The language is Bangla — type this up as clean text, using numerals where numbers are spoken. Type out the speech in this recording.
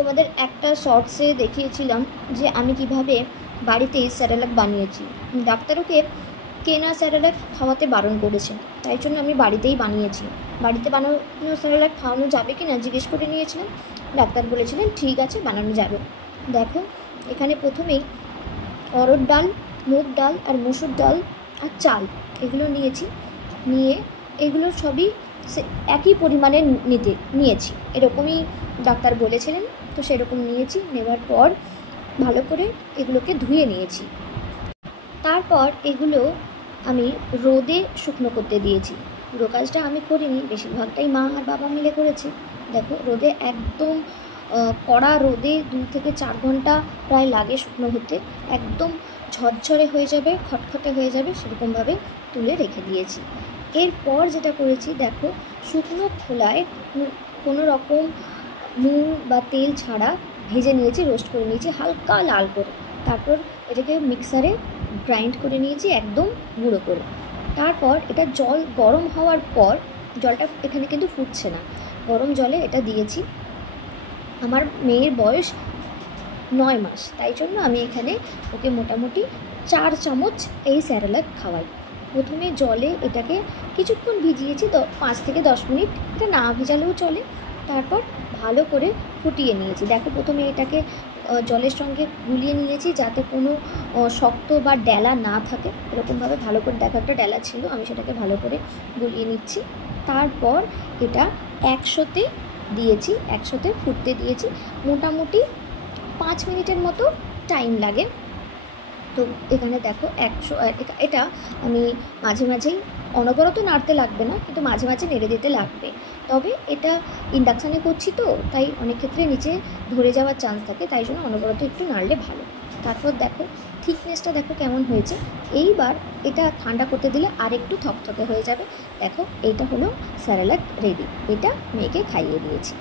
তোমাদের একটা শর্টসে দেখিয়েছিলাম যে আমি কিভাবে বাড়িতেই স্যারেলাক বানিয়েছি। ডাক্তারকে কেনা স্যারেলাক খাওয়াতে বারণ করেছে, তাই জন্য আমি বাড়িতেই বানিয়েছি। বাড়িতে বানানো স্যারেলাক খাওয়ানো যাবে কি না জিজ্ঞেস করে নিয়েছিলাম। ডাক্তার বলেছিলেন ঠিক আছে, বানানো যাবে। দেখো, এখানে প্রথমেই অরহর ডাল, মুগ ডাল আর মসুর ডাল আর চাল এগুলো নিয়েছি। নিয়ে এগুলো সবই একই পরিমাণে নিয়েছি, এরকমই ডাক্তার বলেছিলেন, তো সেরকম নিয়েছি। নেওয়ার পর ভালো করে এগুলোকে ধুয়ে নিয়েছি। তারপর এগুলো আমি রোদে শুকনো করতে দিয়েছি। পুরো কাজটা আমি করিনি, বেশিরভাগটাই মা আর বাবা মিলে করেছে। দেখো, রোদে একদম কড়া রোদে 2 থেকে 4 ঘন্টা প্রায় লাগে শুকনো হতে। একদম ঝরঝরে হয়ে যাবে, খটখটে হয়ে যাবে, সেরকমভাবে তুলে রেখে দিয়েছি। এরপর যেটা করেছি, দেখো, শুকনো খোলায় কোনো রকম নুন বা তেল ছাড়া ভেজে নিয়েছি, রোস্ট করে নিয়েছি হালকা লাল করে। তারপর এটাকে মিক্সারে গ্রাইন্ড করে নিয়েছি একদম গুঁড়ো করে। তারপর এটা জল গরম হওয়ার পর, জলটা এখানে কিন্তু ফুটছে না, গরম জলে এটা দিয়েছি। আমার মেয়ের বয়স 9 মাস, তাই জন্য আমি এখানে ওকে মোটামুটি 4 চামচ এই স্যারেলাক খাওয়াই। প্রথমে জলে এটাকে কিছুক্ষণ ভিজিয়েছি, 5 থেকে 10 মিনিট, এটা না ভেজালেও চলে। তারপর ভালো করে ফুটিয়ে নিয়েছি। দেখো, প্রথমে এটাকে জলের সঙ্গে গুলিয়ে নিয়েছি যাতে কোনো শক্ত বা ডেলা না থাকে, এরকমভাবে ভালো করে। দেখো, একটা ডেলা ছিল, আমি সেটাকে ভালো করে গুলিয়ে নিচ্ছি। তারপর এটা একসাথে দিয়েছি, একসাথে ফুটতে দিয়েছি। মোটামুটি 5 মিনিটের মতো টাইম লাগে। তো এখানে দেখো এটা আমি মাঝে মাঝেই, অনবরত নাড়তে লাগবে না, কিন্তু মাঝে মাঝে নেড়ে দিতে লাগবে। তবে এটা ইন্ডাকশানে করছি তো, তাই অনেক ক্ষেত্রে নিচে ধরে যাওয়ার চান্স থাকে, তাই জন্য অনবরত একটু নাড়লে ভালো। তারপর দেখো থিকনেসটা দেখো কেমন হয়েছে। এইবার এটা ঠান্ডা করতে দিলে আর একটু থকথকে হয়ে যাবে। দেখো, এইটা হলো স্যারেলাক রেডি। এটা মেয়েকে খাইয়ে দিয়েছি।